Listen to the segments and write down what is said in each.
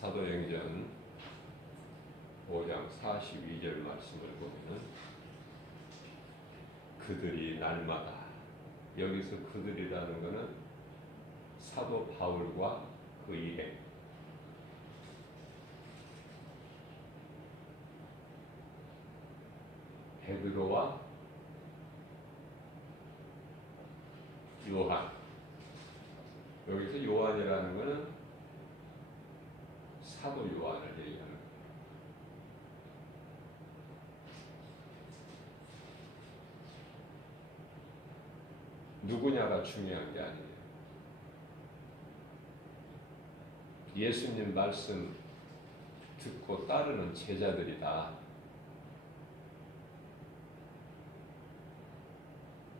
사도행전 5장 42절 말씀을 보면은 그들이 날마다, 여기서 그들이라는 것은 사도 바울과 그 일행, 베드로와 요한, 여기서 요한이라는 것은 사도 요한을 얘기하는 거예요. 누구냐가 중요한 게 아니에요. 예수님 말씀 듣고 따르는 제자들이다.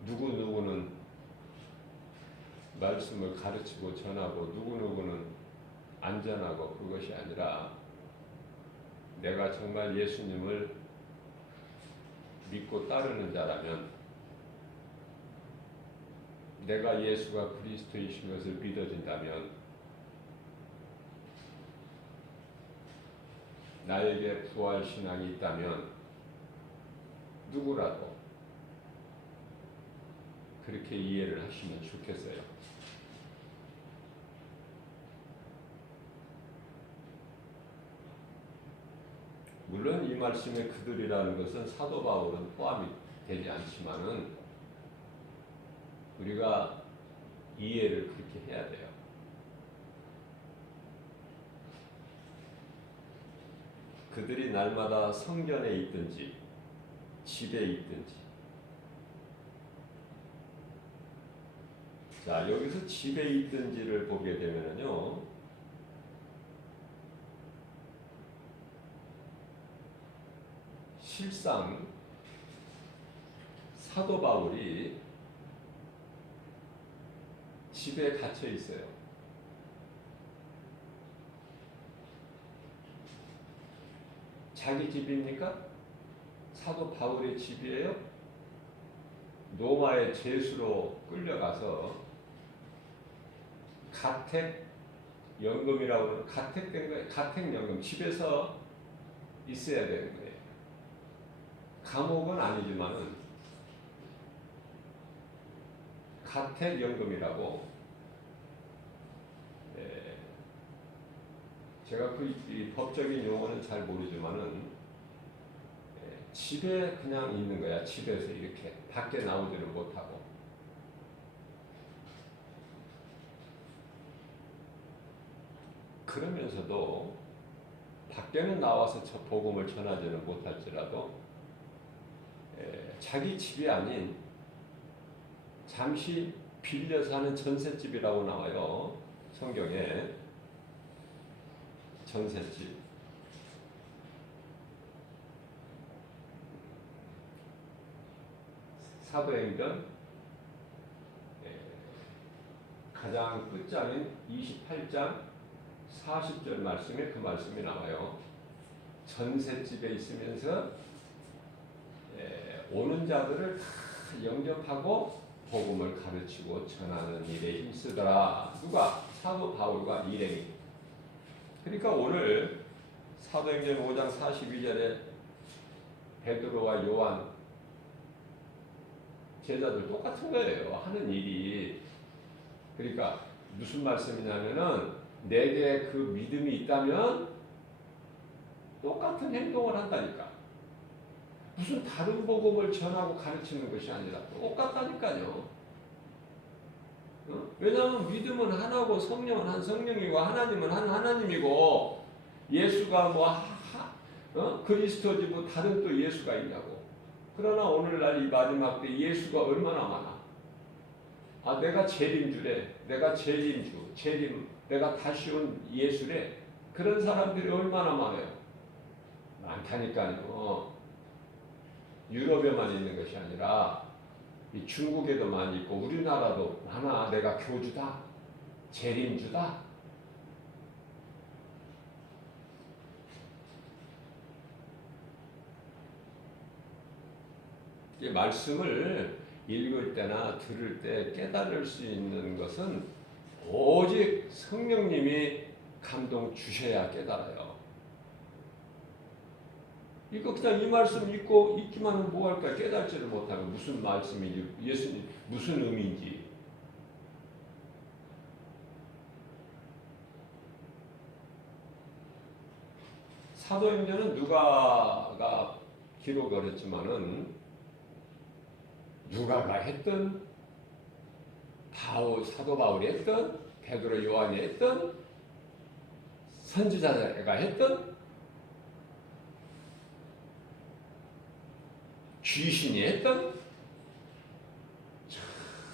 누구누구는 말씀을 가르치고 전하고 누구누구는 안 전하고, 그것이 아니라 내가 정말 예수님을 믿고 따르는 자라면, 내가 예수가 그리스도이신 것을 믿어진다면 나에게 부활신앙이 있다면 누구라도 그렇게 이해를 하시면 좋겠어요. 물론 이 말씀에 그들이라는 것은 사도 바울은 포함이 되지 않지만은 우리가 이해를 그렇게 해야 돼요. 그들이 날마다 성전에 있든지 집에 있든지. 자, 여기서 집에 있든지를 보게 되면요, 실상 사도 바울이 집에 갇혀 있어요. 자기 집입니까? 사도 바울의 집이에요? 로마의 죄수로 끌려가서 가택연금이라고 하는, 가택된 거예요. 가택연금, 집에서 있어야 되는 거예요. 감옥은 아니지만은 가택연금이라고, 제가 이 법적인 용어는 잘 모르지만은 집에 그냥 있는 거야. 집에서 이렇게 밖에 나오지를 못하고. 그러면서도 밖에는 나와서 저 복음을 전하지는 못할지라도 자기 집이 아닌 잠시 빌려서 하는 전셋집이라고 나와요. 성경에. 전셋집. 사도행전 가장 끝장인 28장 40절 말씀에 그 말씀이 나와요. 전셋집에 있으면서 오는 자들을 다 영접하고 복음을 가르치고 전하는 일에 힘쓰더라. 누가? 사도 바울과 일행이. 그러니까 오늘 사도행전 5장 42절에 베드로와 요한 제자들 똑같은 거예요. 하는 일이. 그러니까 무슨 말씀이냐면은 내게 그 믿음이 있다면 똑같은 행동을 한다니까. 무슨 다른 복음을 전하고 가르치는 것이 아니라 똑같다니까요. 왜냐하면 믿음은 하나고 성령은 한 성령이고 하나님은 한 하나님이고, 예수가 그리스도지 뭐 다른 또 예수가 있냐고. 그러나 오늘날 이 마지막 때 예수가 얼마나 많아. 내가 재림주래. 내가 재림, 내가 다시 온 예수래. 그런 사람들이 얼마나 많아요. 많다니까요. 유럽에만 있는 것이 아니라 이 중국에도 많이 있고 우리나라도 많아. 내가 교주다, 재림주다. 이 말씀을 읽을 때나 들을 때 깨달을 수 있는 것은 오직 성령님이 감동 주셔야 깨달아요. 이거 그냥 이 말씀 읽기만 하면 뭐 할까? 깨달지를 못하고 무슨 말씀인지, 예수님 무슨 의미인지. 사도행전은 누가가 기록을 했지만은 누가가 했든 사도 바울이 했든 베드로 요한이 했든 선지자가 했든 귀신이 했든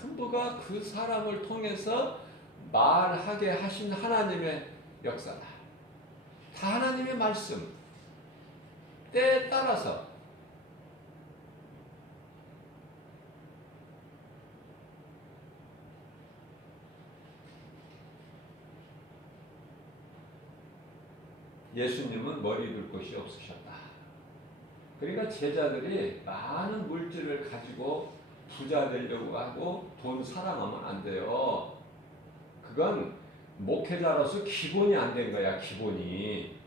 전부가 그 사람을 통해서 말하게 하신 하나님의 역사다. 다 하나님의 말씀, 때에 따라서 예수님은 머리 둘 곳이 없으셨다. 그러니까 제자들이 많은 물질을 가지고 부자 되려고 하고 돈 사랑하면 안 돼요. 그건 목회자로서 기본이 안 된 거야. 기본이.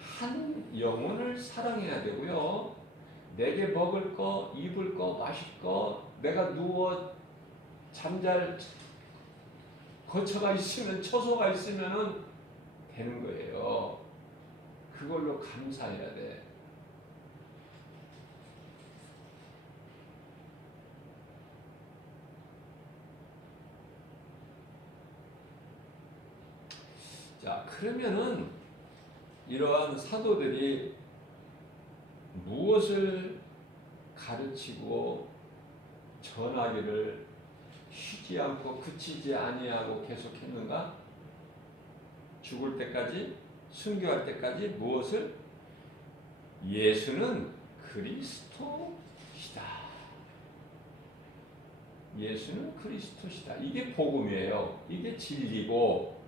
한 영혼을 사랑해야 되고요. 내게 먹을 거, 입을 거, 마실 거, 내가 누워 잠잘 거처가 있으면, 처소가 있으면은 되는 거예요. 그걸로 감사해야 돼. 자, 그러면은 이러한 사도들이 무엇을 가르치고 전하기를 쉬지 않고 그치지 아니하고 계속했는가? 죽을 때까지, 순교할 때까지 무엇을? 예수는 그리스도시다. 예수는 그리스도시다. 이게 복음이에요. 이게 진리고,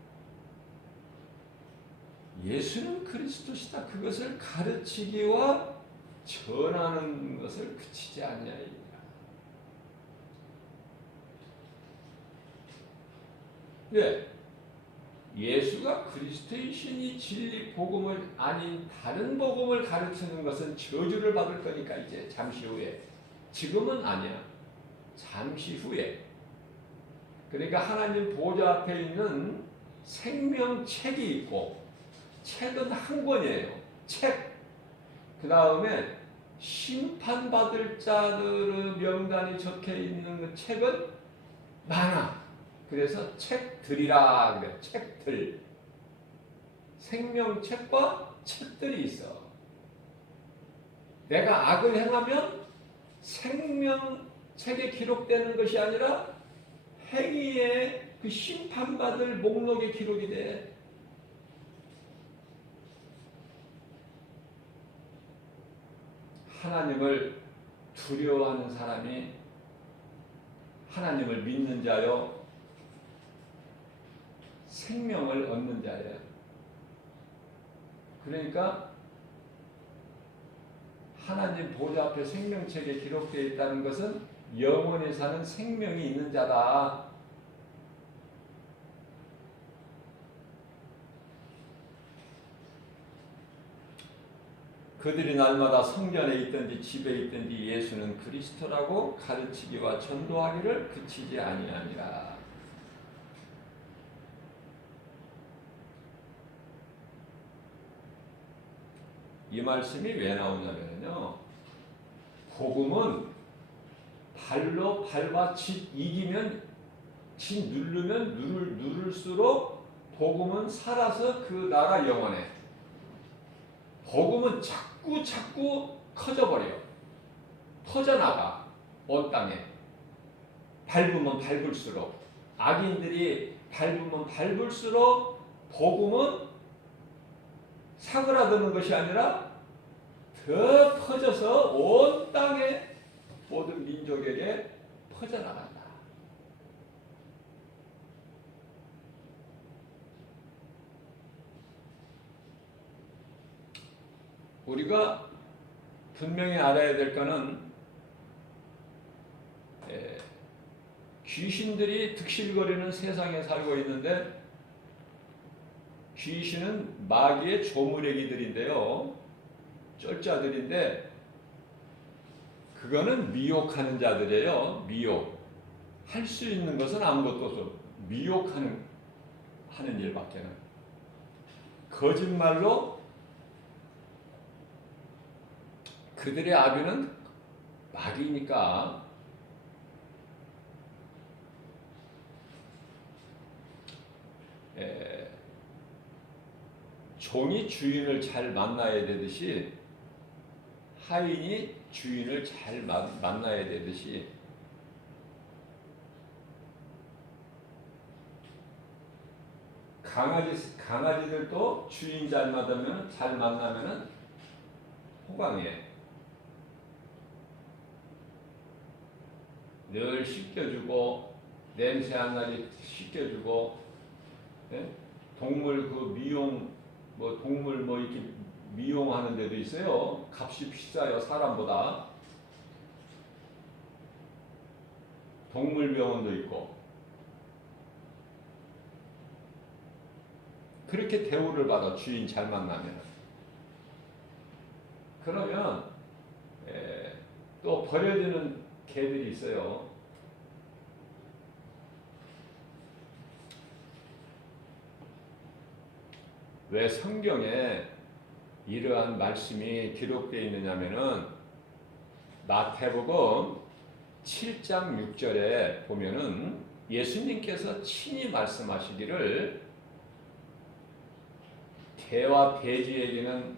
예수는 그리스도시다. 그것을 가르치기와 전하는 것을 그치지 아니하리라. 왜? 예수가 그리스도이시니 진리 복음을 아닌 다른 복음을 가르치는 것은 저주를 받을 거니까 이제 잠시 후에. 지금은 아니야. 잠시 후에. 그러니까 하나님 보좌 앞에 있는 생명책이 있고, 책은 한 권이에요. 책. 그 다음에 심판받을 자들의 명단이 적혀 있는 그 책은 많아. 그래서 책들이라 그래. 책들. 생명책과 책들이 있어. 내가 악을 행하면 생명책에 기록되는 것이 아니라 행위의 그 심판받을 목록에 기록이 돼. 하나님을 두려워하는 사람이 하나님을 믿는 자요, 생명을 얻는 자예요. 그러니까 하나님 보좌 앞에 생명책에 기록되어 있다는 것은 영원히 사는 생명이 있는 자다. 그들이 날마다 성전에 있든지 집에 있든지 예수는 그리스도라고 가르치기와 전도하기를 그치지 아니하니라. 이 말씀이 왜 나오냐면요, 복음은 발로 밟아 짓 이기면, 짓 누르면 누를수록 복음은 살아서 그 나라 영원해. 복음은 자꾸 커져버려요. 퍼져나가. 온 땅에 밟으면 밟을수록, 악인들이 밟으면 밟을수록 복음은 사그라드는 것이 아니라 더 퍼져서 온 땅의 모든 민족에게 퍼져나간다. 우리가 분명히 알아야 될 것은 귀신들이 득실거리는 세상에 살고 있는데 귀신은 마귀의 조무래기들인데요. 쫄자들인데 그거는 미혹하는 자들이에요. 미혹. 할 수 있는 것은 아무것도 없어. 미혹하는 하는 일밖에는. 거짓말로 그들의 아비는 마귀니까 종이 주인을 잘 만나야 되듯이 하인이 주인을 잘 만나야 되듯이 강아지들도 주인 잘 만나면은 호강해. 늘 씻겨주고 냄새 안 나게 씻겨주고, 예? 동물 그 미용 뭐 동물 뭐 이렇게 미용하는 데도 있어요. 값이 비싸요, 사람보다. 동물병원도 있고. 그렇게 대우를 받아, 주인 잘 만나면. 그러면 또 버려지는 개들이 있어요. 왜 성경에 이러한 말씀이 기록되어 있느냐면은 마태복음 7장 6절에 보면은 예수님께서 친히 말씀하시기를 개와 돼지에게는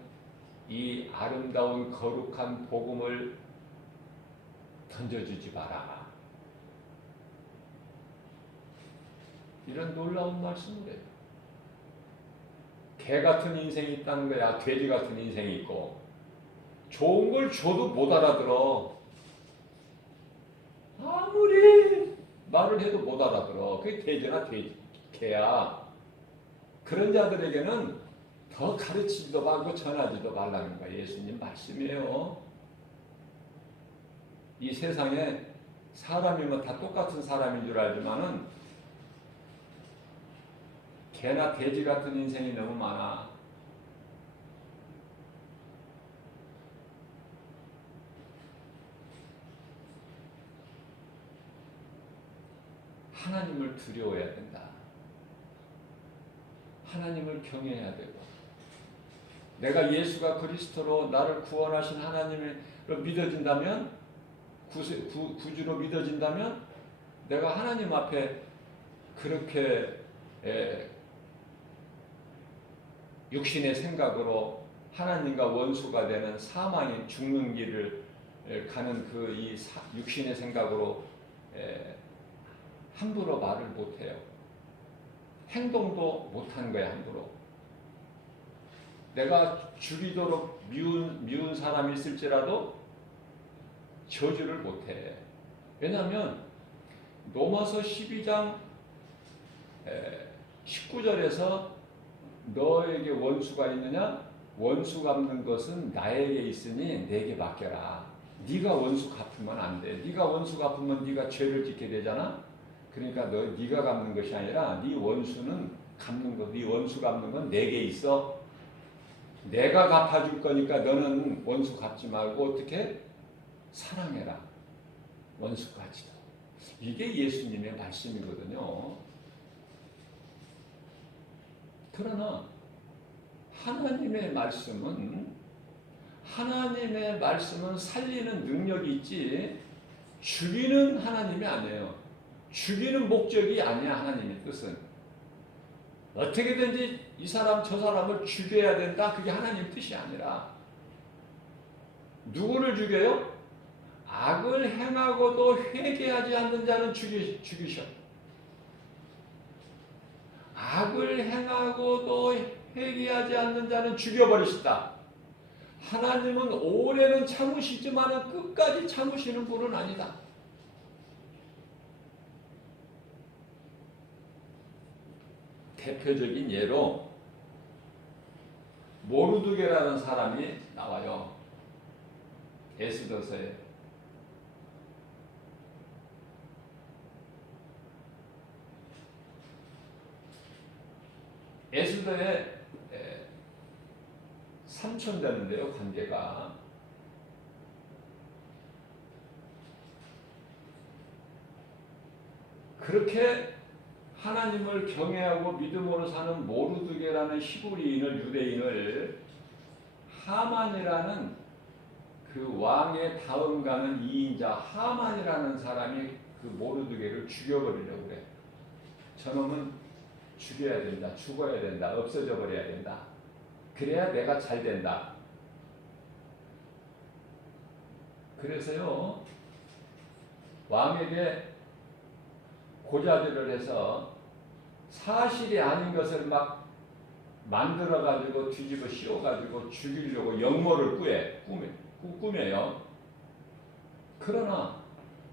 이 아름다운 거룩한 복음을 던져주지 마라. 이런 놀라운 말씀을 해요. 개 같은 인생이 있다는 거야. 돼지 같은 인생이 있고. 좋은 걸 줘도 못 알아들어. 아무리 말을 해도 못 알아들어. 그게 돼지나 개야. 그런 자들에게는 더 가르치지도 말고 전하지도 말라는 거야. 예수님 말씀이에요. 이 세상에 사람이면 다 똑같은 사람인 줄 알지만은 개나 돼지 같은 인생이 너무 많아. 하나님을 두려워해야 된다. 하나님을 경외해야 되고, 내가 예수가 그리스도로 나를 구원하신 하나님을 믿어진다면, 구주로 믿어진다면, 내가 하나님 앞에 그렇게 육신의 생각으로 하나님과 원수가 되는 사망의 죽는 길을 가는 그 이 육신의 생각으로 함부로 말을 못해요. 행동도 못하는 거야, 함부로. 내가 죽이도록 미운 사람이 있을지라도 저주를 못해. 왜냐하면 로마서 12장 19절에서 너에게 원수가 있느냐? 원수 갚는 것은 나에게 있으니 내게 맡겨라. 네가 원수 갚으면 안 돼. 네가 원수 갚으면 네가 죄를 짓게 되잖아. 그러니까 네가 갚는 것이 아니라 네 원수는 갚는 거, 네 원수 갚는 건 내게 있어. 내가 갚아줄 거니까 너는 원수 갚지 말고 어떻게 사랑해라. 원수까지도. 이게 예수님의 말씀이거든요. 그러나 하나님의 말씀은 살리는 능력이 있지 죽이는 하나님이 아니에요. 죽이는 목적이 아니야. 하나님의 뜻은 어떻게든지 이 사람 저 사람을 죽여야 된다. 그게 하나님 뜻이 아니라 누구를 죽여요? 악을 행하고도 회개하지 않는 자는 죽이셔. 악을 행하고도 회개하지 않는 자는 죽여버리시다. 하나님은 오래는 참으시지만 끝까지 참으시는 분은 아니다. 대표적인 예로 모르드게라는 사람이 나와요. 에스더서에. 에스더의 삼촌 되는데요, 관계가. 그렇게 하나님을 경외하고 믿음으로 사는 모르드게라는 히브리인을, 유대인을 하만이라는 그 왕의 다음 가는 2인자 하만이라는 사람이 그 모르드게를 죽여버리려고 그래. 저놈은 죽여야 된다, 죽어야 된다, 없어져 버려야 된다. 그래야 내가 잘 된다. 그래서요, 왕에게 고자질을 해서 사실이 아닌 것을 막 만들어가지고 뒤집어 씌워가지고 죽이려고 영모를 꾸며요. 그러나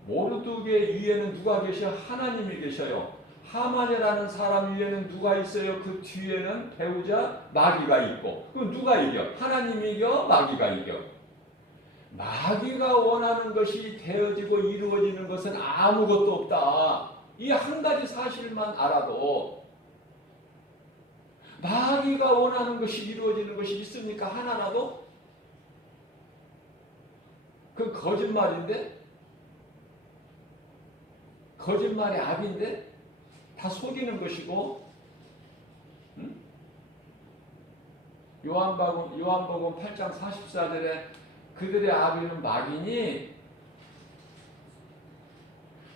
모르드게 위에는 누가 계셔? 하나님이 계셔요. 하만이라는 사람 위에는 누가 있어요? 그 뒤에는 배우자 마귀가 있고. 그럼 누가 이겨? 하나님이 이겨? 마귀가 이겨? 마귀가 원하는 것이 되어지고 이루어지는 것은 아무것도 없다. 이 한 가지 사실만 알아도 마귀가 원하는 것이 이루어지는 것이 있습니까? 하나라도? 그 거짓말인데? 거짓말의 압인데? 다 속이는 것이고, 응? 요한복음 8장 44절에 그들의 아비는 마귀니?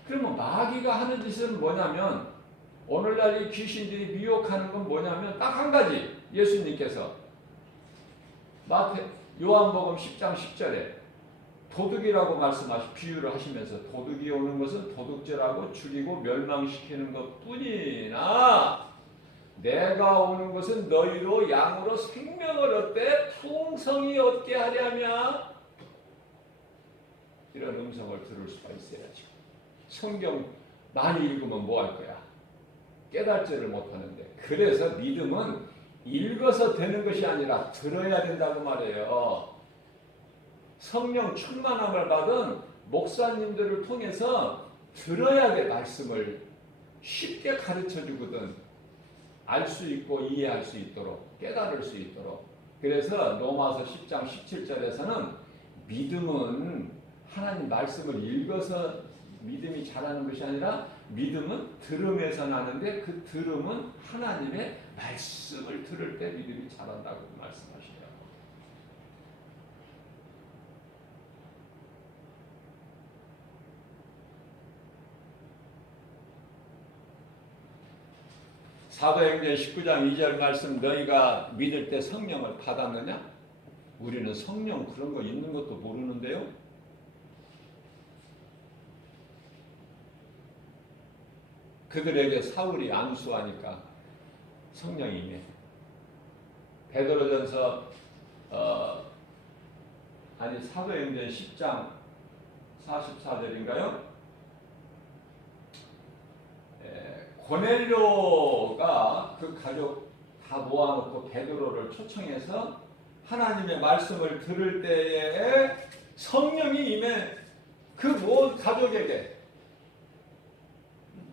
그러면 마귀가 하는 짓은 뭐냐면, 오늘날 이 귀신들이 미혹하는 건 뭐냐면 딱 한 가지. 예수님께서 요한복음 10장 10절에 도둑이라고 비유를 하시면서 도둑이 오는 것은 도둑질하고 죽이고 멸망시키는 것뿐이나 내가 오는 것은 너희로 양으로 생명을 얻되 풍성히 얻게 하려면, 이런 음성을 들을 수가 있어야죠. 성경 많이 읽으면 뭐 할 거야? 깨달지를 못하는데. 그래서 믿음은 읽어서 되는 것이 아니라 들어야 된다고 말해요. 성령 충만함을 받은 목사님들을 통해서 들어야 될 말씀을 쉽게 가르쳐 주거든. 알 수 있고 이해할 수 있도록, 깨달을 수 있도록. 그래서 로마서 10장 17절에서는 믿음은 하나님 말씀을 읽어서 믿음이 자라는 것이 아니라 믿음은 들음에서 나는데 그 들음은 하나님의 말씀을 들을 때 믿음이 자란다고 말씀하시네요. 사도행전 19장 2절 말씀, 너희가 믿을 때 성령을 받았느냐? 우리는 성령 그런 거 있는 것도 모르는데요. 그들에게 사울이 안수하니까 성령이 임해. 베드로전서 사도행전 10장 44절인가요? 고넬료가 그 가족 다 모아놓고 베드로를 초청해서 하나님의 말씀을 들을 때에 성령이 임해 그 모든 가족에게.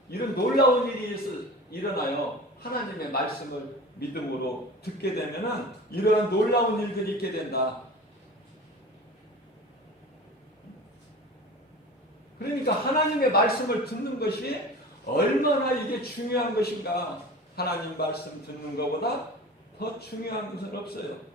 이런 놀라운 일이 일어나요. 하나님의 말씀을 믿음으로 듣게 되면은 이러한 놀라운 일들이 있게 된다. 그러니까 하나님의 말씀을 듣는 것이 얼마나 이게 중요한 것인가. 하나님 말씀 듣는 것보다 더 중요한 것은 없어요.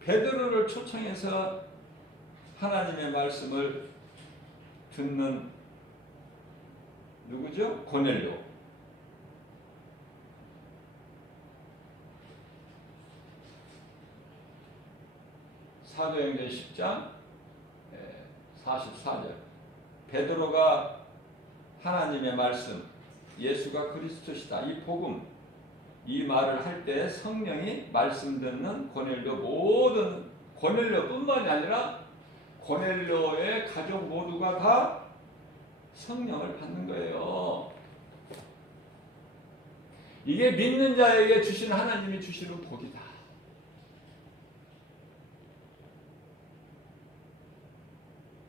베드로를 초청해서 하나님의 말씀을 듣는 누구죠? 고넬료. 사도행전 10장 44절. 베드로가 하나님의 말씀, 예수가 그리스도시다, 이 복음, 이 말을 할 때 성령이 말씀 듣는 고넬료, 모든 고넬료뿐만이 아니라 고넬료의 가족 모두가 다 성령을 받는 거예요. 이게 믿는 자에게 주시는 하나님이 주시는 복이다.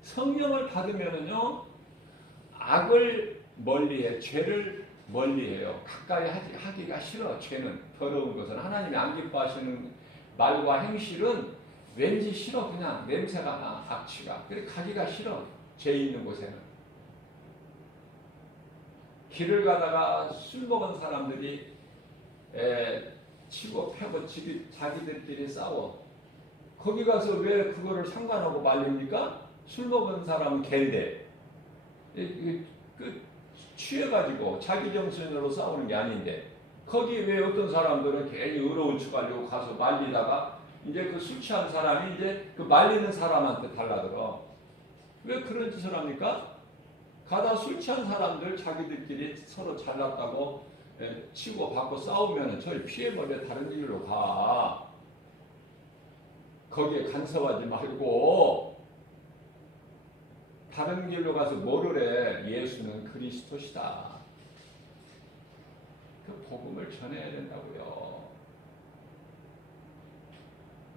성령을 받으면은요, 악을 멀리해, 죄를 멀리해요. 가까이 하기가 싫어. 죄는, 더러운 것은, 하나님이 안 기뻐하시는 말과 행실은 왠지 싫어. 그냥 냄새가 나, 악취가. 그래 가기가 싫어. 죄 있는 곳에는. 길을 가다가 술 먹은 사람들이 치고 패고 자기들끼리 싸워. 거기 가서 왜 그거를 상관하고 말립니까? 술 먹은 사람은 개인데 취해가지고 자기 정신으로 싸우는 게 아닌데, 거기 왜 어떤 사람들은 괜히 의로운 척하려고 가서 말리다가 이제 그 술 취한 사람이 이제 그 말리는 사람한테 달라들어. 왜 그런 짓을 합니까? 가다 술 취한 사람들 자기들끼리 서로 잘났다고 치고 받고 싸우면 저희 피해버려 다른 길로 가. 거기에 간섭하지 말고 다른 길로 가서 뭐를 해? 예수는 그리스도시다. 그 복음을 전해야 된다고요.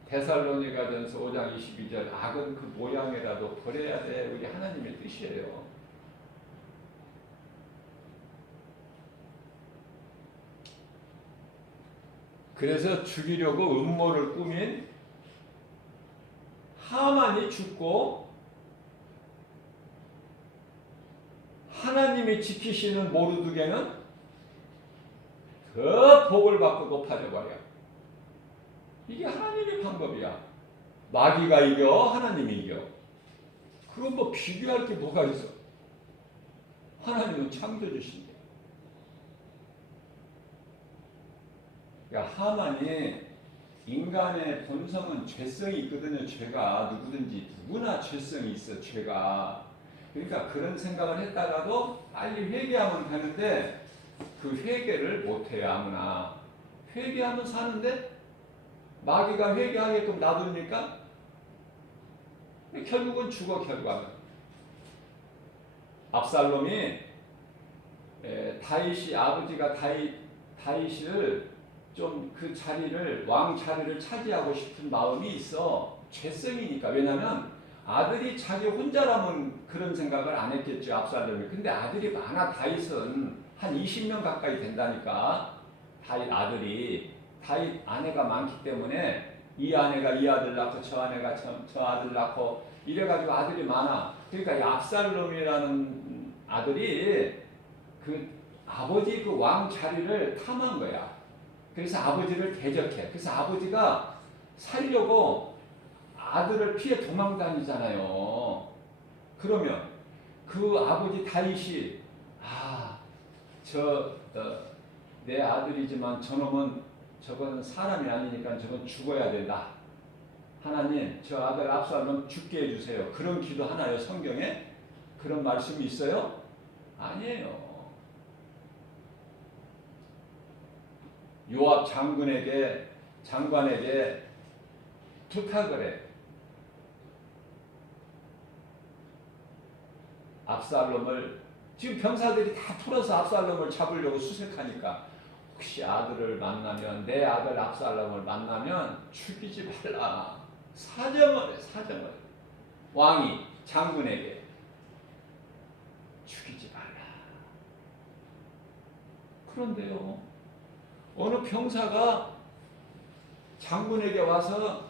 데살로니가전서 5장 22절, 악은 그 모양이라도 버려야 돼. 우리 하나님의 뜻이에요. 그래서 죽이려고 음모를 꾸민 하만이 죽고 하나님이 지키시는 모르드게는 더 복을 받고 높아져 버려. 이게 하나님의 방법이야. 마귀가 이겨, 하나님이 이겨. 그건 뭐 비교할 게 뭐가 있어? 하나님은 창조주신데. 그러니까 하만이, 인간의 본성은 죄성이 있거든요. 죄가 누구나 죄성이 있어. 죄가. 그러니까 그런 생각을 했다가도 빨리 회개하면 되는데 그 회개를 못해요. 아무나. 회개하면 사는데 마귀가 회개하게끔 놔둡니까? 결국은 죽어. 결과는 압살롬이 다윗이, 아버지가 다윗을 좀 그 자리를, 왕 자리를 차지하고 싶은 마음이 있어. 죄성이니까. 왜냐하면 아들이 자기 혼자라면 그런 생각을 안 했겠죠. 압살롬이. 근데 아들이 많아. 다윗은 한 20명 가까이 된다니까. 다윗 아들이. 다윗 아내가 많기 때문에 이 아내가 이 아들 낳고 저 아내가 저 아들 낳고 이래가지고 아들이 많아. 그러니까 이 압살롬이라는 아들이 그 아버지 그 왕 자리를 탐한 거야. 그래서 아버지를 대적해. 그래서 아버지가 살려고 아들을 피해 도망 다니잖아요. 그러면 그 아버지 다윗이 내 아들이지만 저거는 사람이 아니니까 저건 죽어야 된다. 하나님, 저 아들 압살롬 죽게 해주세요. 그런 기도 하나요? 성경에 그런 말씀이 있어요? 아니에요. 요압 장관에게 부탁을 해. 압살롬을, 지금 병사들이 다 풀어서 압살롬을 잡으려고 수색하니까, 혹시 아들을 만나면, 내 아들 압살롬을 만나면 죽이지 말라. 사정을 해. 왕이 장군에게 죽이지 말라. 그런데요, 어느 병사가 장군에게 와서,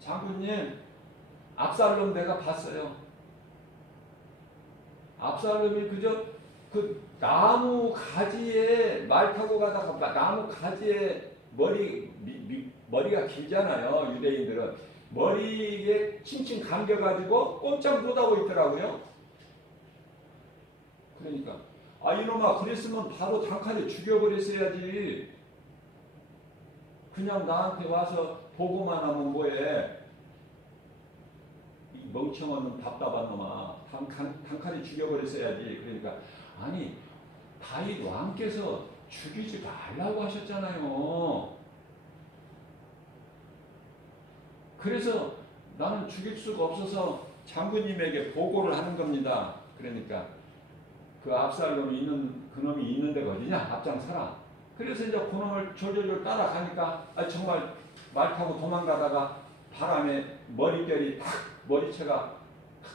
장군님, 압살롬 내가 봤어요. 압살롬이 그저 그 나무 가지에 말 타고 가다가 나무 가지에 머리가 길잖아요. 유대인들은 머리에 칭칭 감겨가지고 꼼짝 못하고 있더라고요. 그러니까 이놈아, 그랬으면 바로 단칼에 죽여버렸어야지. 그냥 나한테 와서 보고만 하면 뭐해. 이 멍청한 답답한 놈아, 단칼에 죽여버렸어야지. 그러니까 아니, 다윗 왕께서 죽이지 말라고 하셨잖아요. 그래서 나는 죽일 수가 없어서 장군님에게 보고를 하는 겁니다. 그러니까 그 압살롬이 있는, 그놈이 있는 데가 어디냐? 앞장서라. 그래서 이제 그놈을 졸졸졸 따라가니까 정말 말 타고 도망가다가 바람에 머릿결이 탁, 머리채가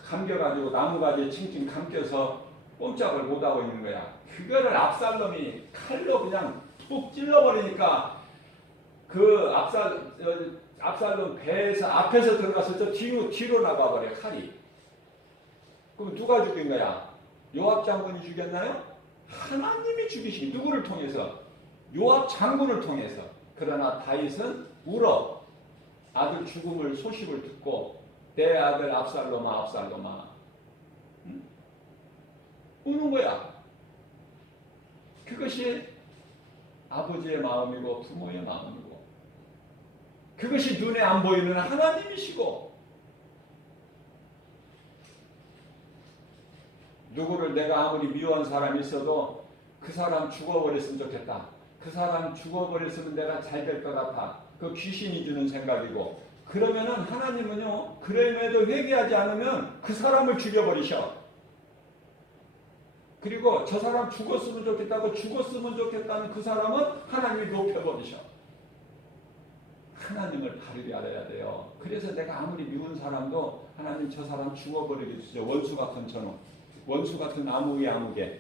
감겨가지고 나무가지에 칭칭 감겨서 꼼짝을 못하고 있는 거야. 그거를 압살롬이 칼로 그냥 푹 찔러버리니까 그 압살롬 배에서 앞에서 들어가서 저 뒤로 나가버려 칼이. 그럼 누가 죽인 거야? 요압 장군이 죽였나요? 하나님이 죽이시기. 누구를 통해서? 요압 장군을 통해서. 그러나 다윗은 울어. 아들 죽음을 소식을 듣고 내 아들 압살롬아 응? 우는 거야. 그것이 아버지의 마음이고 부모의 마음이고 그것이 눈에 안 보이는 하나님이시고 누구를 내가 아무리 미워한 사람이 있어도 그 사람 죽어버렸으면 좋겠다. 그 사람 죽어버렸으면 내가 잘 될 것 같아. 그 귀신이 주는 생각이고 그러면은 하나님은요 그럼에도 회개하지 않으면 그 사람을 죽여버리셔. 그리고 저 사람 죽었으면 좋겠다고 죽었으면 좋겠다는 그 사람은 하나님이 높여버리셔. 하나님을 바르게 알아야 돼요. 그래서 내가 아무리 미운 사람도 하나님 저 사람 죽어버리게 주죠. 원수 같은 저놈, 원수 같은 아무개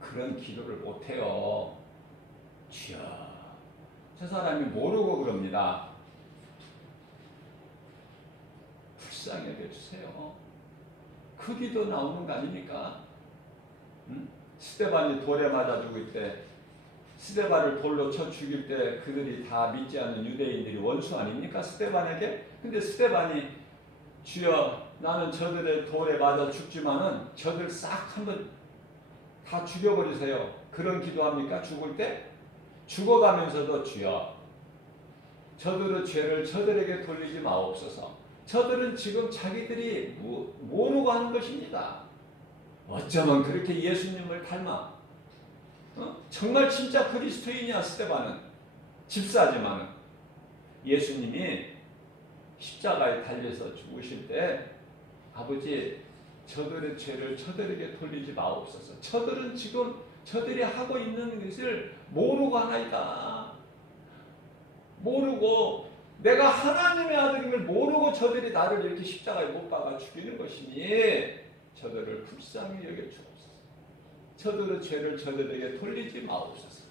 그런 기도를 못해요. 주여, 저 사람이 모르고 그럽니다. 불쌍하게 해주세요. 그 기도 나오는 거 아닙니까? 스데반이 돌에 맞아 죽을 때 스데반을 돌로 쳐 죽일 때 그들이 다 믿지 않는 유대인들이 원수 아닙니까? 스데반에게? 근데 스데반이 주여 나는 저들의 돌에 맞아 죽지만은 저들 싹 한번 다 죽여버리세요. 그런 기도합니까? 죽을 때? 죽어가면서도 주여 저들의 죄를 저들에게 돌리지 마옵소서. 저들은 지금 자기들이 모르고 하는 것입니다. 어쩌면 그렇게 예수님을 닮아 정말 진짜 그리스도인이야. 스데반은 집사지만은 예수님이 십자가에 달려서 죽으실 때 아버지 저들의 죄를 저들에게 돌리지 마옵소서. 저들은 지금 저들이 하고 있는 것을 모르고 하나이다. 모르고 내가 하나님의 아들임을 모르고 저들이 나를 이렇게 십자가에 못 박아 죽이는 것이니 저들을 불쌍히 여겨 주옵소서. 저들의 죄를 저들에게 돌리지 마옵소서.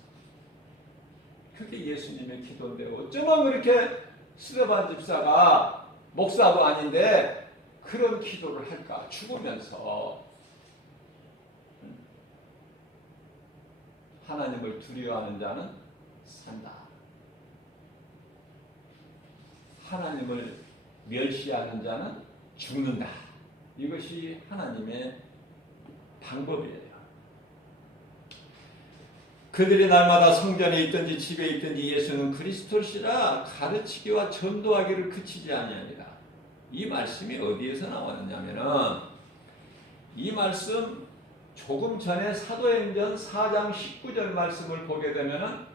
그게 예수님의 기도인데 어쩌면 그렇게 스데반 집사가 목사도 아닌데 그런 기도를 할까? 죽으면서 하나님을 두려워하는 자는 산다. 하나님을 멸시하는 자는 죽는다. 이것이 하나님의 방법이에요. 그들이 날마다 성전에 있든지 집에 있든지 예수는 그리스도시라 가르치기와 전도하기를 그치지 아니하니라. 이 말씀이 어디에서 나왔느냐면은 이 말씀 조금 전에 사도행전 4장 19절 말씀을 보게 되면은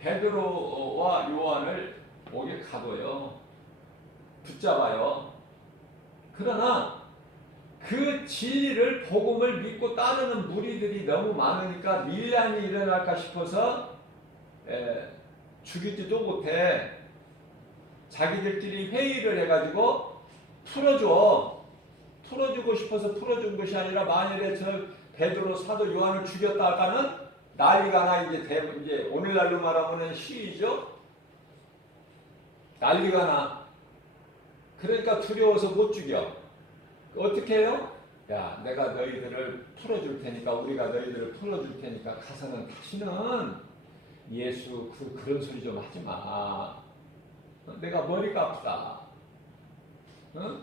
베드로와 요한을 목에 가둬요. 붙잡아요. 그러나 그 진리를 복음을 믿고 따르는 무리들이 너무 많으니까 밀란이 일어날까 싶어서 죽이지도 못해. 자기들끼리 회의를 해가지고 풀어주고 싶어서 풀어준 것이 아니라 만일에 저 베드로 사도 요한을 죽였다가는 난리가 나. 이제 오늘날로 말하면 시위죠. 난리가 나. 그러니까 두려워서 못 죽여. 어떻게 해요? 야, 내가 너희들을 풀어줄 테니까, 우리가 너희들을 풀어줄 테니까 가서는 다시는 예수 그런 소리 좀 하지 마. 내가 머리가 아프다. 응?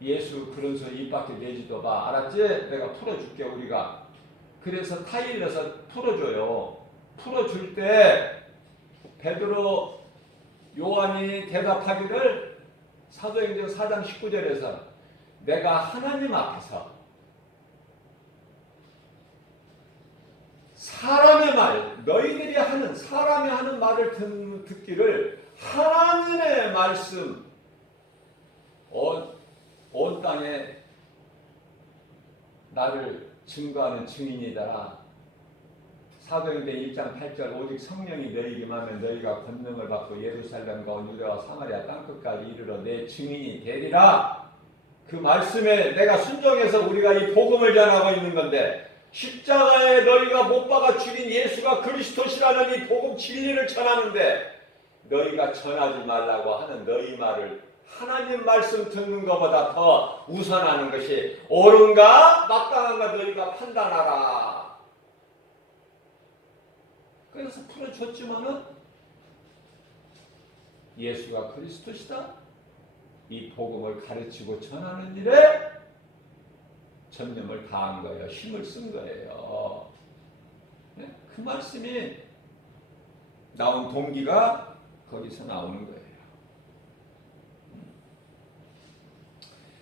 예수 그런 소리 입 밖에 내지도 마. 알았지? 내가 풀어줄게 우리가. 그래서 타일러서 풀어줘요. 풀어줄 때 베드로 요한이 대답하기를 사도행전 4장 19절에서 내가 하나님 앞에서 사람의 말, 너희들이 하는 사람이 하는 말을 듣기를 하나님의 말씀 온 땅에 나를 증거하는 증인이다. 사도행전 1장 8절 오직 성령이 너희에게만 하면 너희가 권능을 받고 예루살렘과 유대와 사마리아 땅끝까지 이르러 내 증인이 되리라. 그 말씀에 내가 순종해서 우리가 이 복음을 전하고 있는 건데, 십자가에 너희가 못 박아 죽인 예수가 그리스도시라는 이 복음 진리를 전하는데 너희가 전하지 말라고 하는 너희 말을 하나님 말씀 듣는 것보다 더 우선하는 것이 옳은가 마땅한가 너희가 판단하라. 그래서 풀어줬지만은 예수가 그리스도시다, 이 복음을 가르치고 전하는 일에 전념을 다한 거예요. 힘을 쓴 거예요. 그 말씀이 나온 동기가 거기서 나오는 거예요.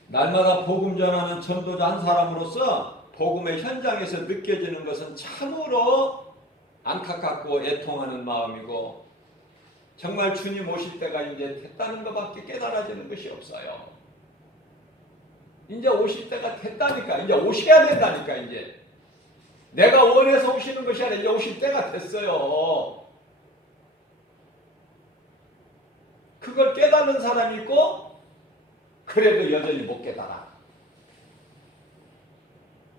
날마다 복음 전하는 전도자 한 사람으로서 복음의 현장에서 느껴지는 것은 참으로 안타깝고 애통하는 마음이고, 정말 주님 오실 때가 이제 됐다는 것밖에 깨달아지는 것이 없어요. 이제 오실 때가 됐다니까. 이제 오셔야 된다니까. 이제 내가 원해서 오시는 것이 아니라 이제 오실 때가 됐어요. 그걸 깨닫는 사람이 있고, 그래도 여전히 못 깨달아.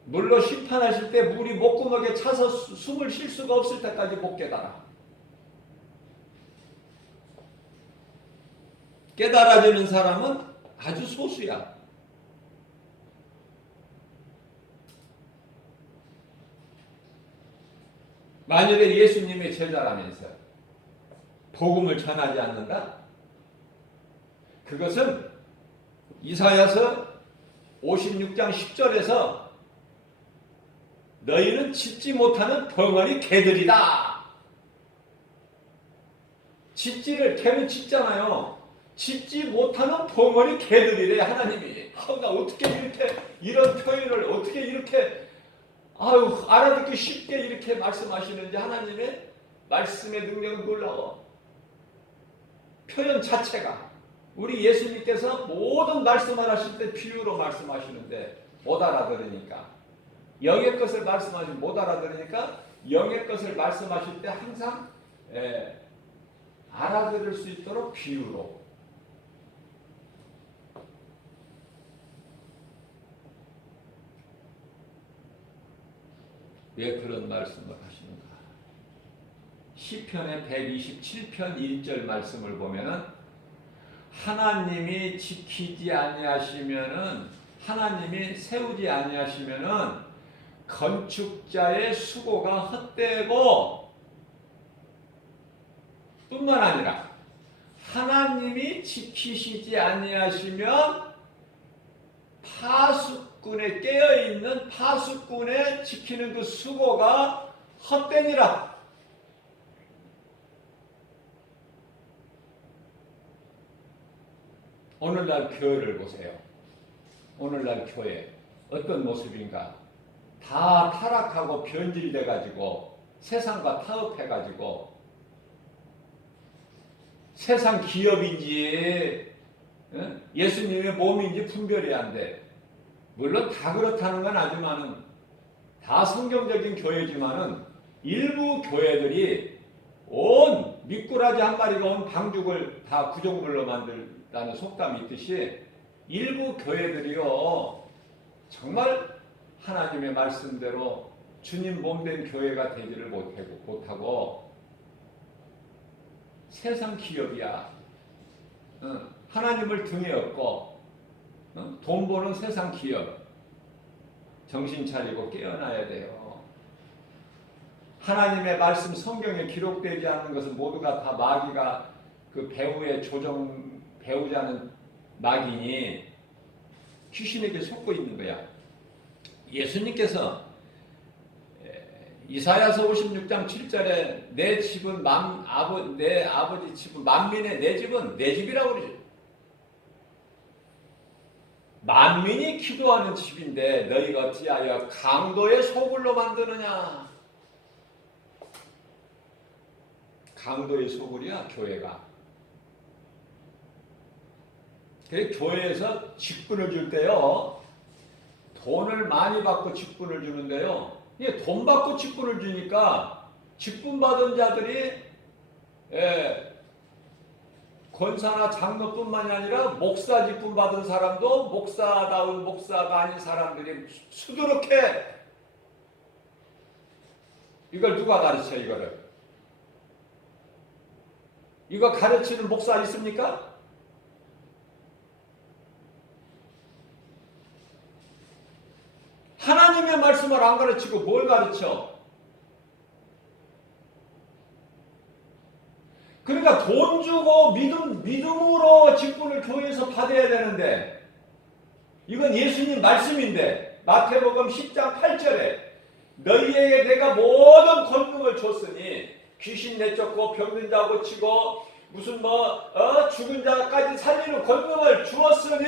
물로 심판하실 때 물이 목구멍에 차서 숨을 쉴 수가 없을 때까지 못 깨달아. 깨달아지는 사람은 아주 소수야. 만약에 예수님의 제자라면서 복음을 전하지 않는다? 그것은 이사야서 56장 10절에서 너희는 짖지 못하는 벙어리 개들이다. 개는 짖잖아요. 짖지 못하는 벙어리 개들이래 하나님이. 나 어떻게 이렇게 이런 표현을 어떻게 이렇게 알아듣기 쉽게 이렇게 말씀하시는지. 하나님의 말씀의 능력은 놀라워. 표현 자체가. 우리 예수님께서 모든 말씀을 하실 때 비유로 말씀하시는데 못 알아들으니까, 영의 것을 말씀하시면 못 알아들으니까 영의 것을 말씀하실 때 항상 알아들을 수 있도록 비유로. 왜 그런 말씀을 하시는가? 시편의 127편 1절 말씀을 보면은 하나님이 지키지 아니하시면은, 하나님이 세우지 아니하시면은 건축자의 수고가 헛되고, 뿐만 아니라 하나님이 지키시지 아니하시면 파수꾼에 깨어있는 파수꾼에 지키는 그 수고가 헛되니라. 오늘날 교회를 보세요. 오늘날 교회 어떤 모습인가? 다 타락하고 변질돼가지고 세상과 타협해가지고 세상 기업인지 예수님의 몸인지 분별이 안 돼. 물론 다 그렇다는 건 아니지만은, 다 성경적인 교회지만은 일부 교회들이 온 미꾸라지 한 마리가 온 방죽을 다 구종물로 만들다는 속담이 있듯이 일부 교회들이요 정말 하나님의 말씀대로 주님 몸된 교회가 되지를 못하고 세상 기업이야. 하나님을 등에 업고 돈 버는 세상 기업. 정신 차리고 깨어나야 돼요. 하나님의 말씀 성경에 기록되지 않는 것은 모두가 다 마귀가 그 배우자는 마귀니 귀신에게 속고 있는 거야. 예수님께서 이사야서 56장 7절에 내 집은 내 아버지 집은 만민의 내 집은 내 집이라고 그러죠. 만민이 기도하는 집인데 너희가 어찌하여 강도의 소굴로 만드느냐. 강도의 소굴이야 교회가. 그래서 교회에서 직분을 줄 때요 돈을 많이 받고 직분을 주는데요, 이게 돈 받고 직분을 주니까 직분 받은 자들이 권사나 장로뿐만이 아니라 목사 직분 받은 사람도 목사다운 목사가 아닌 사람들이 수두룩해. 이걸 누가 가르쳐? 이거 가르치는 목사 있습니까? 하나님의 말씀을 안 가르치고 뭘 가르쳐? 그러니까 돈 주고 믿음으로 직분을 교회에서 받아야 되는데, 이건 예수님 말씀인데, 마태복음 10장 8절에 너희에게 내가 모든 권능을 줬으니 귀신 내쫓고 병든 자 고치고 무슨 죽은 자까지 살리는 권능을 주었으니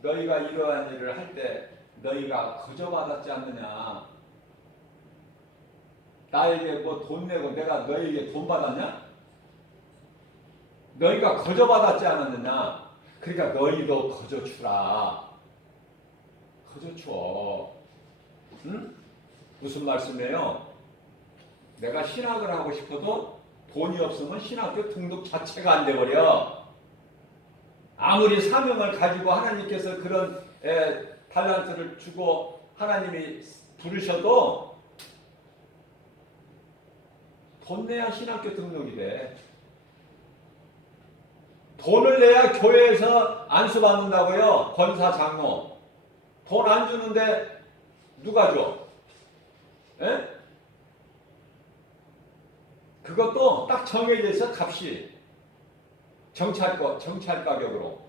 너희가 이러한 일을 할 때 너희가 거저받았지 않느냐? 나에게 돈 내고 내가 너희에게 돈 받았냐? 너희가 거저받았지 않았느냐? 그러니까 너희도 거저 주라. 거저 줘. 응? 무슨 말씀이에요? 내가 신학을 하고 싶어도 돈이 없으면 신학교 등록 자체가 안 돼버려. 아무리 사명을 가지고 하나님께서 그런 달란트를 주고 하나님이 부르셔도 돈 내야 신학교 등록이 돼. 돈을 내야 교회에서 안수받는다고요. 권사 장로. 돈 안 주는데 누가 줘? 에? 그것도 딱 정해져 있어. 값이. 정찰 가격으로.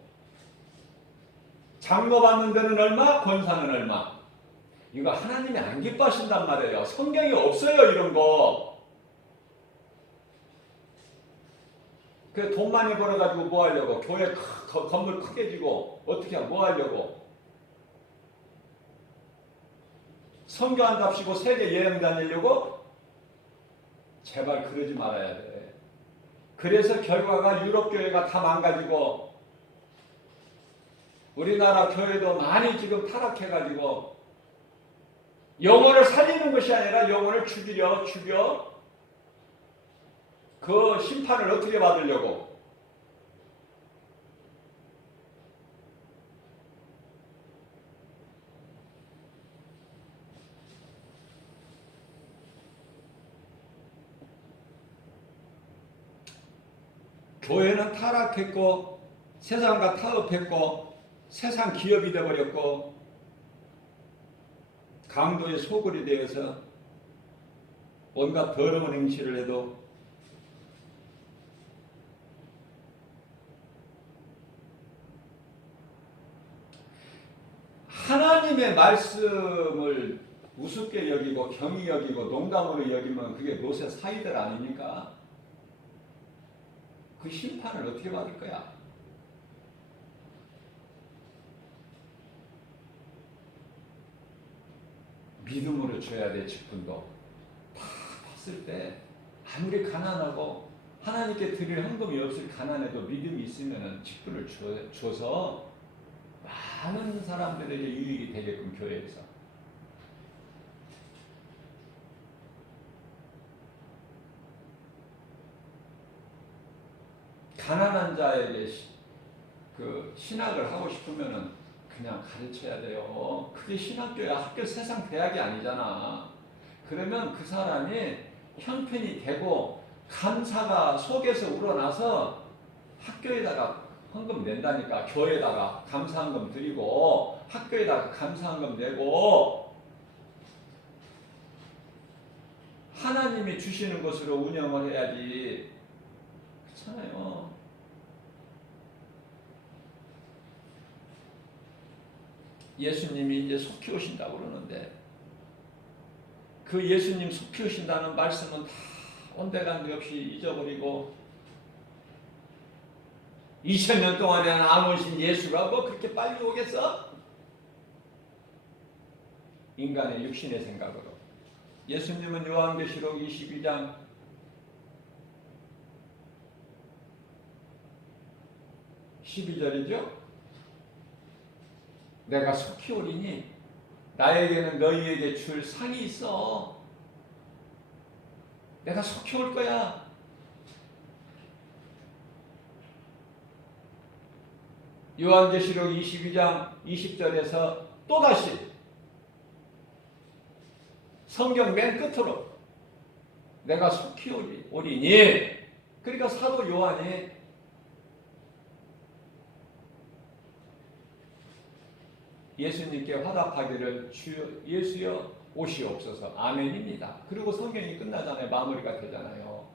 장로 받는 데는 얼마? 권사는 얼마? 이거 하나님이 안 기뻐하신단 말이에요. 성경에 없어요, 이런 거. 그 돈 많이 벌어가지고 뭐 하려고? 교회 건물 크게 지고 어떻게 뭐 하려고? 선교한답시고 세계 여행 다니려고? 제발 그러지 말아야 돼. 그래서 결과가 유럽 교회가 다 망가지고 우리나라 교회도 많이 지금 타락해가지고 영혼을 살리는 것이 아니라 영혼을 죽여 그 심판을 어떻게 받으려고? 교회는 타락했고 세상과 타협했고 세상 기업이 되어버렸고 강도의 소굴이 되어서 온갖 더러운 행실을 해도 하나님의 말씀을 우습게 여기고 경히 여기고 농담으로 여기면 그게 노세 사이들 아닙니까? 그 심판을 어떻게 받을 거야? 믿음으로 줘야 돼. 직분도 다 봤을 때 아무리 가난하고 하나님께 드릴 헌금이 없을 가난해도 믿음이 있으면 직분을 줘서 많은 사람들에게 유익이 되게끔 교회에서 가난한 자에게 그 신학을 하고 싶으면은 그냥 가르쳐야 돼요. 그게 신학교야. 학교 세상 대학이 아니잖아. 그러면 그 사람이 형편이 되고 감사가 속에서 우러나서 학교에다가 헌금 낸다니까. 교회에다가 감사헌금 드리고 학교에다가 감사헌금 내고 하나님이 주시는 것으로 운영을 해야지. 그렇잖아요. 예수님이 이제 속히 오신다고 그러는데 그 예수님 속히 오신다는 말씀은 다 온데간데 없이 잊어버리고 2000년 동안에 안 오신 예수가 뭐 그렇게 빨리 오겠어? 인간의 육신의 생각으로. 예수님은 요한계시록 22장 12절이죠. 내가 속히 오리니 나에게는 너희에게 줄 상이 있어. 내가 속히 올 거야. 요한계시록 22장 20절에서 또다시 성경 맨 끝으로 내가 속히 오리니, 그러니까 사도 요한이 예수님께 화답하기를 주여 예수여 오시옵소서 아멘입니다. 그리고 성경이 끝나잖아요. 마무리가 되잖아요.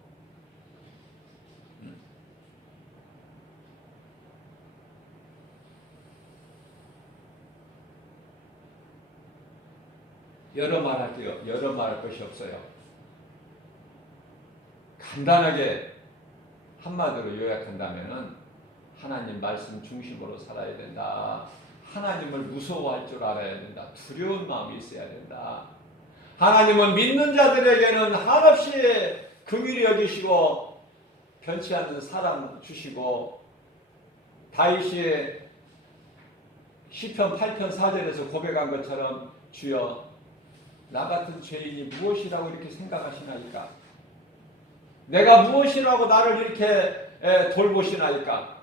여러 말 할게요. 여러 말 할 것이 없어요. 간단하게 한마디로 요약한다면은 하나님 말씀 중심으로 살아야 된다. 하나님을 무서워할 줄 알아야 된다. 두려운 마음이 있어야 된다. 하나님은 믿는 자들에게는 한없이 긍휼히 여기시고 변치 않는 사랑 주시고, 다윗이 시편 8편 4절에서 고백한 것처럼 주여 나 같은 죄인이 무엇이라고 이렇게 생각하시나이까? 내가 무엇이라고 나를 이렇게 돌보시나이까?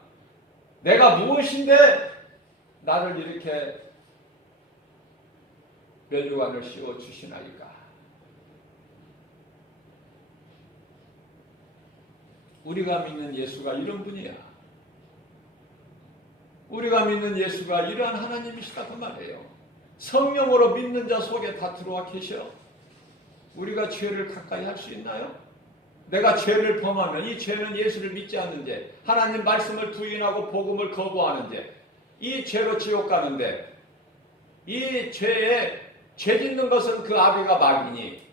내가 무엇인데 나를 이렇게 면류관을 씌워주시나이까? 우리가 믿는 예수가 이런 분이야. 우리가 믿는 예수가 이러한 하나님이시다 그 말이에요. 성령으로 믿는 자 속에 다 들어와 계셔. 우리가 죄를 가까이 할 수 있나요? 내가 죄를 범하면 이 죄는 예수를 믿지 않는 죄, 하나님 말씀을 부인하고 복음을 거부하는 죄, 이 죄로 지옥 가는데, 이 죄에 죄 짓는 것은 그 아비가 막이니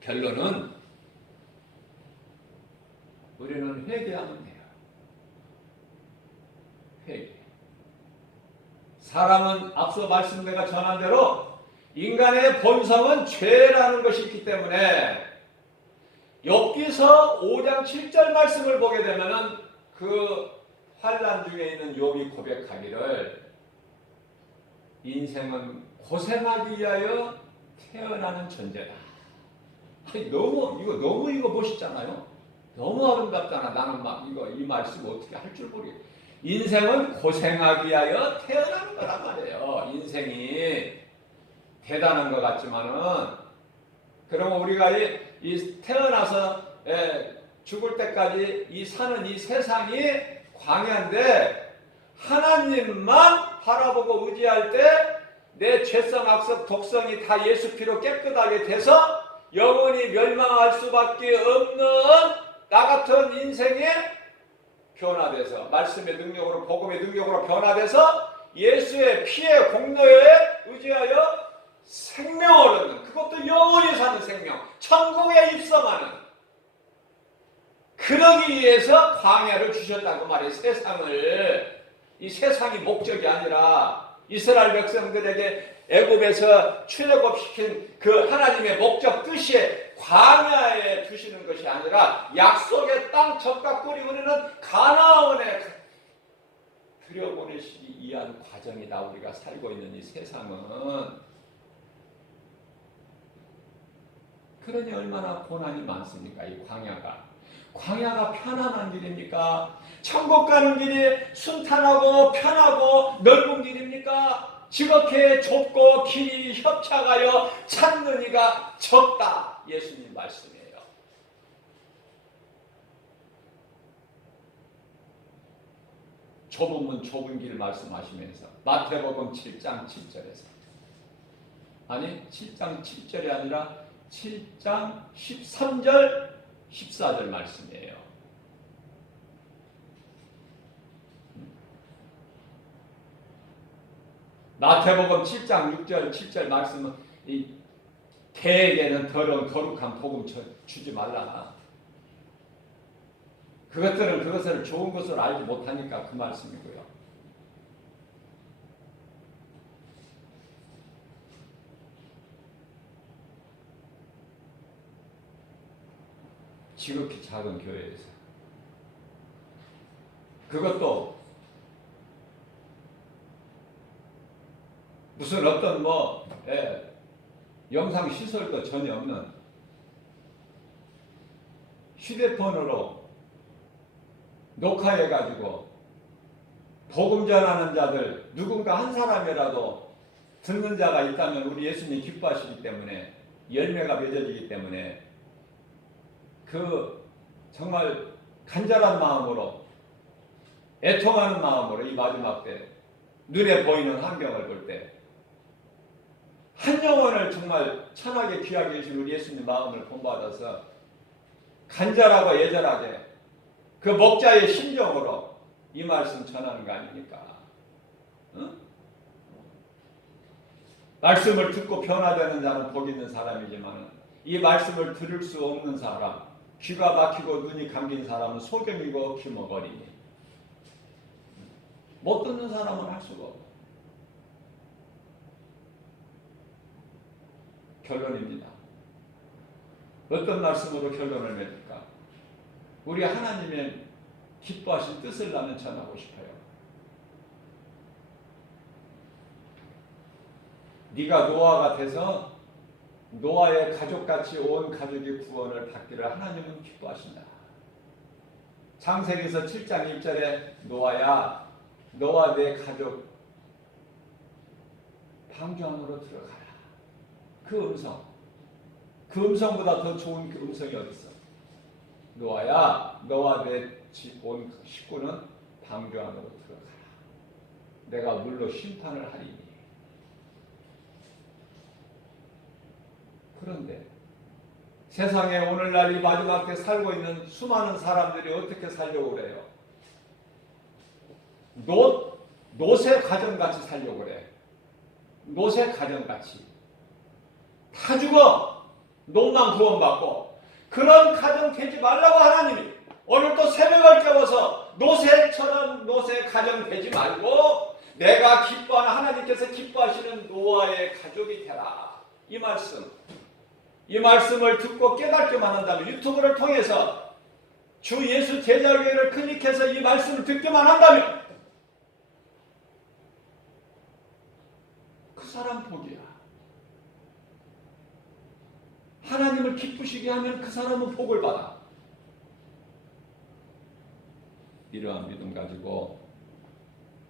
결론은 우리는 회개하면 돼요. 회개. 사람은 앞서 내가 전한 대로 인간의 본성은 죄라는 것이 있기 때문에 욥기서 5장 7절 말씀을 보게 되면은 그 환난 중에 있는 욥이 고백하기를 인생은 고생하기 위하여 태어나는 존재다. 아니, 너무 이거 멋있잖아요. 너무 아름답잖아. 나는 막 이 말씀 어떻게 할 줄 모르겠어. 인생은 고생하기 위하여 태어나는 거란 말이에요. 인생이 대단한 것 같지만은, 그러면 우리가 이 태어나서 죽을 때까지 이 사는 이 세상이 광야인데, 하나님만 바라보고 의지할 때 내 죄성, 악성, 독성이 다 예수 피로 깨끗하게 돼서 영원히 멸망할 수밖에 없는 나 같은 인생에 변화돼서, 말씀의 능력으로, 복음의 능력으로 변화돼서 예수의 피의 공로에 의지하여 생명을 얻는, 그것도 영원히 사는 생명, 천국에 입성하는, 그러기 위해서 광야를 주셨다고 말이에요. 세상을. 이 세상이 목적이 아니라 이스라엘 백성들에게 애굽에서 출애굽시킨 그 하나님의 목적 뜻이 광야에 두시는 것이 아니라 약속의 땅 젖과 꿀이 흐르는 가나안에 들여보내시기 위한 과정이다. 우리가 살고 있는 이 세상은. 그러니 얼마나 고난이 많습니까? 이 광야가 편안한 길입니까? 천국 가는 길이 순탄하고 편하고 넓은 길입니까? 지극히 좁고 길이 협착하여 찾는 이가 적다. 예수님 말씀이에요. 좁은 문 좁은 길 말씀하시면서 마태복음 7장 7절에서, 아니 7장 7절이 아니라 7장 13절 14절 말씀이에요. 마태복음 7장 6절 7절 말씀은 이 개에게는 더러운 거룩한 복음 주지 말라. 그것을 좋은 것으로 알지 못하니까 그 말씀이고요. 지극히 작은 교회에서, 그것도 무슨 어떤 영상 시설도 전혀 없는 휴대폰으로 녹화해가지고 복음 전하는 자들 누군가 한 사람이라도 듣는 자가 있다면 우리 예수님 기뻐하시기 때문에 열매가 맺어지기 때문에 그 정말 간절한 마음으로 애통하는 마음으로 이 마지막 때 눈에 보이는 환경을 볼 때 한 영혼을 정말 천하게 귀하게 해주신 우리 예수님 마음을 본받아서 간절하고 애절하게 그 목자의 심정으로 이 말씀 전하는 거 아닙니까? 응? 말씀을 듣고 변화되는 자는 복 있는 사람이지만 이 말씀을 들을 수 없는 사람, 귀가 막히고 눈이 감긴 사람은 소경이고 귀머거리니 못 듣는 사람은 할 수가 없고 결론입니다. 어떤 말씀으로 결론을 맺을까? 우리 하나님의 기뻐하신 뜻을 나는 전하고 싶어요. 네가 노아가 돼서 노아의 가족같이 온 가족의 구원을 받기를 하나님은 기뻐하신다. 창세기서 7장 1절에 노아야 너와 내 가족 방주 안으로 들어가라. 그 음성보다 더 좋은 그 음성이 어디 있어? 노아야 너와 내 집 온 식구는 방주 안으로 들어가라. 내가 물로 심판을 하리니. 그런데 세상에 오늘날 이 마지막 때 살고 있는 수많은 사람들이 어떻게 살려고 그래요? 노새 가정같이 살려고 그래. 노새 가정같이. 다 죽어. 놈만 구원받고. 그런 가정 되지 말라고 하나님이 오늘 또 새벽을 깨워서 노새처럼 노새 가정 되지 말고 내가 기뻐하는 하나님께서 기뻐하시는 노아의 가족이 되라. 이 말씀을 듣고 깨닫기만 한다면 유튜브를 통해서 주 예수 제자교회를 클릭해서 이 말씀을 듣기만 한다면 그 사람 복이야. 하나님을 기쁘시게 하면 그 사람은 복을 받아. 이러한 믿음 가지고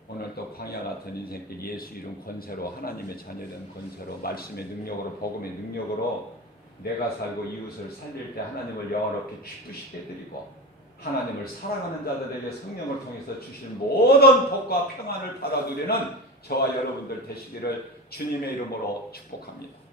오늘 또 광야 같은 인생길 예수 이름 권세로 하나님의 자녀된 권세로 말씀의 능력으로 복음의 능력으로 내가 살고 이웃을 살릴 때 하나님을 영원롭게 기쁘시게 드리고 하나님을 사랑하는 자들에게 성령을 통해서 주신 모든 복과 평안을 받아들이는 저와 여러분들 되시기를 주님의 이름으로 축복합니다.